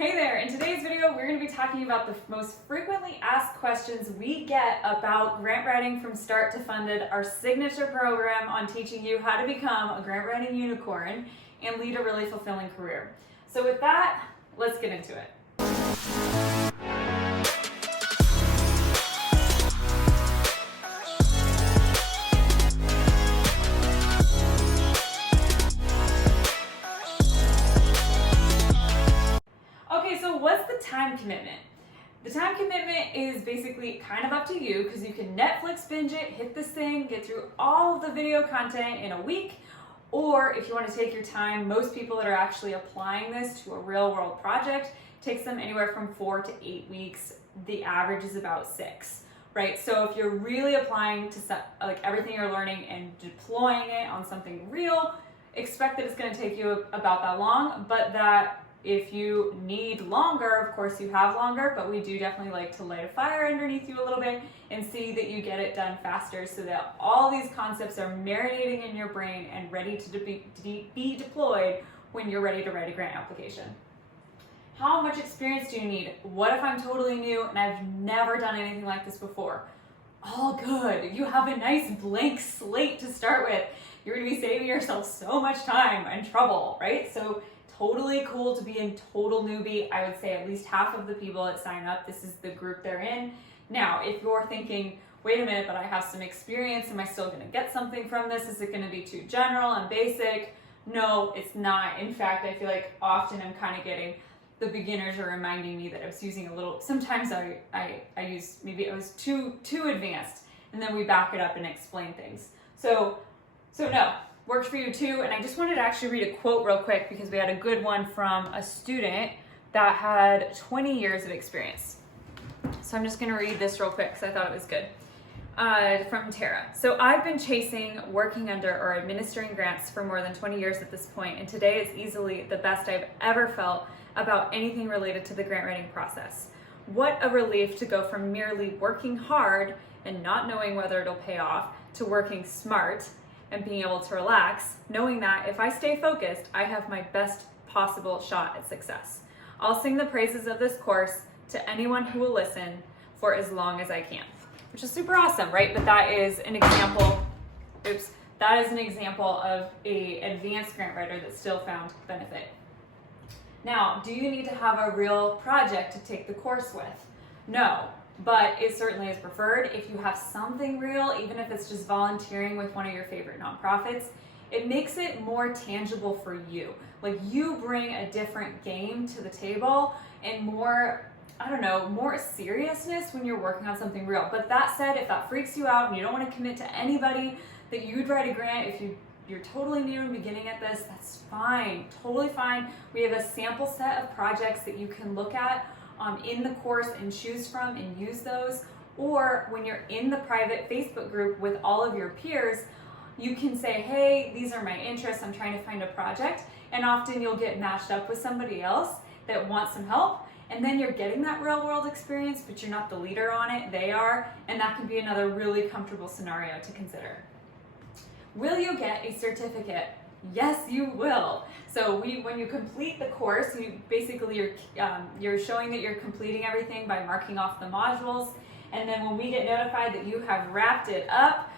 Hey there, in today's video we're going to be talking about the most frequently asked questions we get about grant writing from start to funded, our signature program on teaching you how to become a grant writing unicorn and lead a really fulfilling career. So with that, let's get into it. What's the time commitment? The time commitment is basically kind of up to you because you can Netflix binge it, hit this thing, get through all of the video content in a week, or if you want to take your time, most people that are actually applying this to a real world project takes them anywhere from 4 to 8 weeks. The average is about 6, right? So if you're really applying to everything you're learning and deploying it on something real, expect that it's going to take you about that long, but that if you need longer, of course you have longer, but we do definitely like to light a fire underneath you a little bit and see that you get it done faster so that all these concepts are marinating in your brain and ready to be deployed when you're ready to write a grant application. How much experience do you need? What if I'm totally new and I've never done anything like this before? All good. You have a nice blank slate to start with. You're going to be saving yourself so much time and trouble, right? So totally cool to be in total newbie. I would say at least half of the people that sign up, this is the group they're in. Now, if you're thinking, wait a minute, but I have some experience, am I still gonna get something from this? Is it gonna be too general and basic? No, it's not. In fact, I feel like often I'm kind of getting, the beginners are reminding me that I was using a little, sometimes I use, maybe I was too advanced, and then we back it up and explain things. So no. Works for you too. And I just wanted to actually read a quote real quick because we had a good one from a student that had 20 years of experience. So I'm just going to read this real quick because I thought it was good. From Tara. So I've been chasing, working under, or administering grants for more than 20 years at this point, and today is easily the best I've ever felt about anything related to the grant writing process. What a relief to go from merely working hard and not knowing whether it'll pay off to working smart and being able to relax, knowing that if I stay focused, I have my best possible shot at success. I'll sing the praises of this course to anyone who will listen for as long as I can, which is super awesome, right? But that is an example, that is an example of an advanced grant writer that still found benefit. Now, do you need to have a real project to take the course with? No. But it certainly is preferred. If you have something real, even if it's just volunteering with one of your favorite nonprofits, it makes it more tangible for you. Like you bring a different game to the table and more, more seriousness when you're working on something real. But that said, if that freaks you out and you don't want to commit to anybody that you'd write a grant, if you're totally new and beginning at this, that's fine, totally fine. We have a sample set of projects that you can look at in the course and choose from and use those. Or when you're in the private Facebook group with all of your peers, you can say, hey, these are my interests, I'm trying to find a project. And often you'll get matched up with somebody else that wants some help. And then you're getting that real world experience, but you're not the leader on it, they are. And that can be another really comfortable scenario to consider. Will you get a certificate? Yes, you will. So when you complete the course, you're showing that you're completing everything by marking off the modules. And then when we get notified that you have wrapped it up,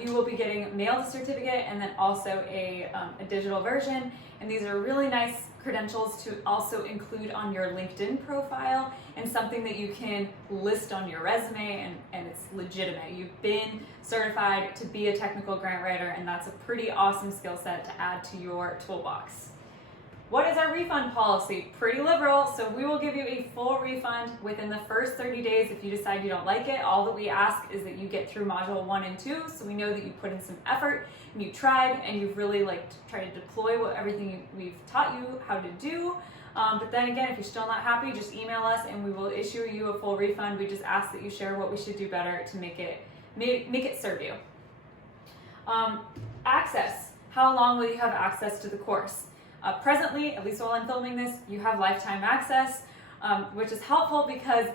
you will be getting mailed a certificate and then also a digital version. And these are really nice credentials to also include on your LinkedIn profile and something that you can list on your resume and it's legitimate. You've been certified to be a technical grant writer, and that's a pretty awesome skill set to add to your toolbox. What is our refund policy? Pretty liberal, so we will give you a full refund within the first 30 days if you decide you don't like it. All that we ask is that you get through module 1 and 2, so we know that you put in some effort and you tried and you've really tried to deploy everything we've taught you how to do. But then again, if you're still not happy, just email us and we will issue you a full refund. We just ask that you share what we should do better to make it serve you. Access. How long will you have access to the course? Presently, at least while I'm filming this, you have lifetime access, which is helpful because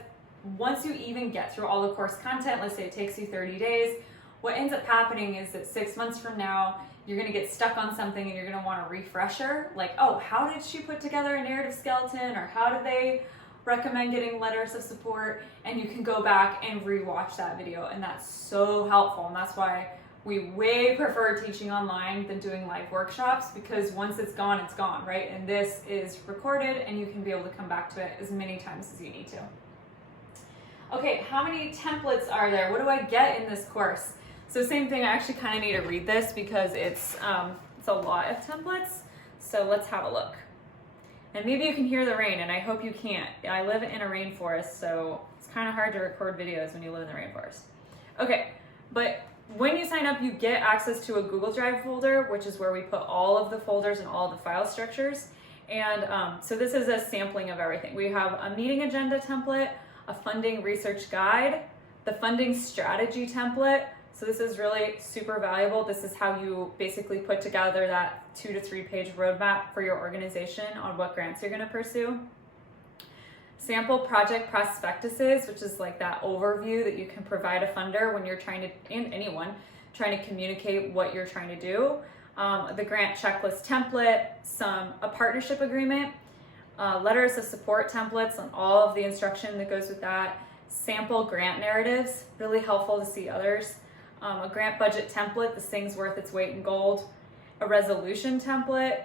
once you even get through all the course content, let's say it takes you 30 days, what ends up happening is that 6 months from now, you're gonna get stuck on something and you're gonna want a refresher, like, oh, how did she put together a narrative skeleton, or how did they recommend getting letters of support, and you can go back and rewatch that video, and that's so helpful. And that's why we way prefer teaching online than doing live workshops, because once it's gone, right? And this is recorded and you can be able to come back to it as many times as you need to. Okay, how many templates are there? What do I get in this course? So same thing, I actually kind of need to read this because it's a lot of templates. So let's have a look. And maybe you can hear the rain, and I hope you can't. I live in a rainforest, so it's kind of hard to record videos when you live in the rainforest. Okay, but when you sign up, you get access to a Google Drive folder, which is where we put all of the folders and all of the file structures. And so this is a sampling of everything. We have a meeting agenda template, a funding research guide, the funding strategy template. So this is really super valuable. This is how you basically put together that 2 to 3 page roadmap for your organization on what grants you're going to pursue. Sample project prospectuses, which is like that overview that you can provide a funder when you're trying to, and anyone, trying to communicate what you're trying to do. The grant checklist template, a partnership agreement, letters of support templates on all of the instruction that goes with that, sample grant narratives, really helpful to see others. A grant budget template, this thing's worth its weight in gold, a resolution template,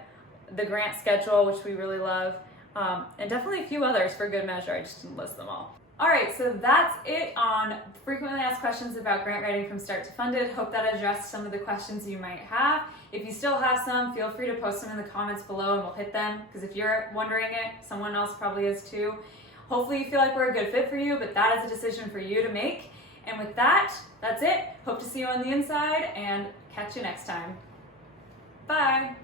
the grant schedule, which we really love, and definitely a few others for good measure. I just didn't list them all. All right, so that's it on frequently asked questions about grant writing from start to funded. Hope that addressed some of the questions you might have. If you still have some, feel free to post them in the comments below and we'll hit them, because if you're wondering it, someone else probably is too. Hopefully you feel like we're a good fit for you, but that is a decision for you to make. And with that, that's it. Hope to see you on the inside and catch you next time. Bye.